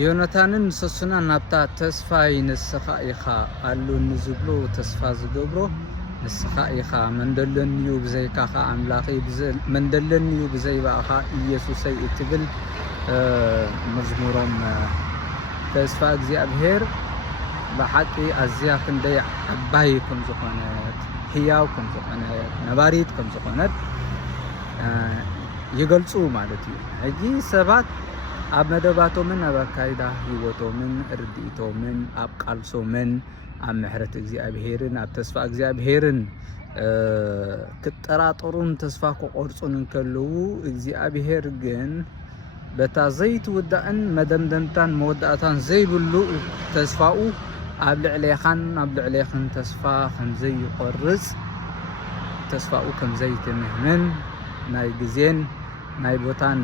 ዮናታንን ንሰሱና ናብታ ተስፋ ይንስኻ ኢኻ አሉ ንዝብሎ ተስፋ ዝገብሮ ንስኻ ኢኻ መንደለንዩ ብዘይካኻ አምላኺ መንደለንዩ ብዘይባኻ ኢየሱሰይ እትብል መዝሙሮም ተስፋ እግዚአብሔር በሐቂ አዝያ ክንደይ ዓባይ ከም ዝኾነት ሕያው ከም ዝኾነት ነባሪት ከም ዝኾነት ይገልጹ ማለት እዩ። ሕጂ ሰባት ኣብ መደባቶምን ኣብ ኣካይዳ ህይወቶምን ርድኢቶምን ኣብ ቃልሶምን ኣብ ምሕረት እግዚአብሔርን ኣብ ተስፋ እግዚአብሔርን ክጠራጠሩን ተስፋ ክቆርጹን እንከለዉ እግዚአብሔር ግን በታ ዘይትውዳእን መደምደምታን መወዳእታን ዘይብሉ ተስፋኡ ኣብ ልዕሌኻን ኣብ ልዕሌኽን ተስፋ ከም ዘይቆርጽ ተስፋኡ ከም ዘይትምህምን ናይ ግዜን ናይ ቦታን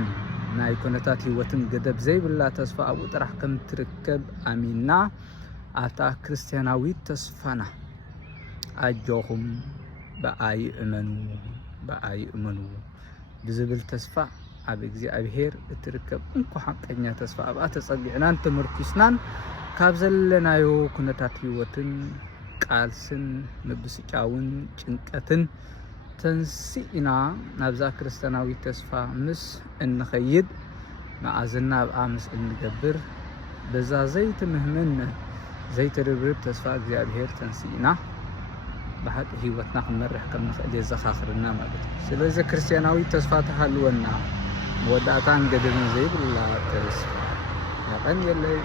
ናይ ኩነታት ህይወትን ገደብ ዘይብላ ተስፋ ኣብኡ ጥራሕ ከም ትርከብ ኣሚንና ኣታ ክርስቲያናዊ ተስፋና ኣጆኹም በኣይ እመኑ ብዝብል ተስፋ ኣብ እግዚአብሔር እትርከብ እንኳ ሓቀኛ ተስፋ ኣብኣ ተጸጊዕናን ተመርኪስናን ካብ ዘለናዮ ኩነታት ህይወትን ቃልስን ምብስጫውን ጭንቀትን ተንሲኢና ናብዛ ክርስቲያናዊ ተስፋ ምስ እንኸይድ መዓዝና ኣብኣ ምስ እንገብር በዛ ዘይትምህምን ዘይትርብርብ ተስፋ እግዚአብሔር ተንሲኢና ብሓቂ ህይወትና ክንመርሕ ከም ንኽእል የዘኻኽርና ማለት እዩ። ስለዚ ክርስቲያናዊ ተስፋ ተሃልወና መወዳእታን ገደብን ዘይብላ ተስፋ የቀን የለይ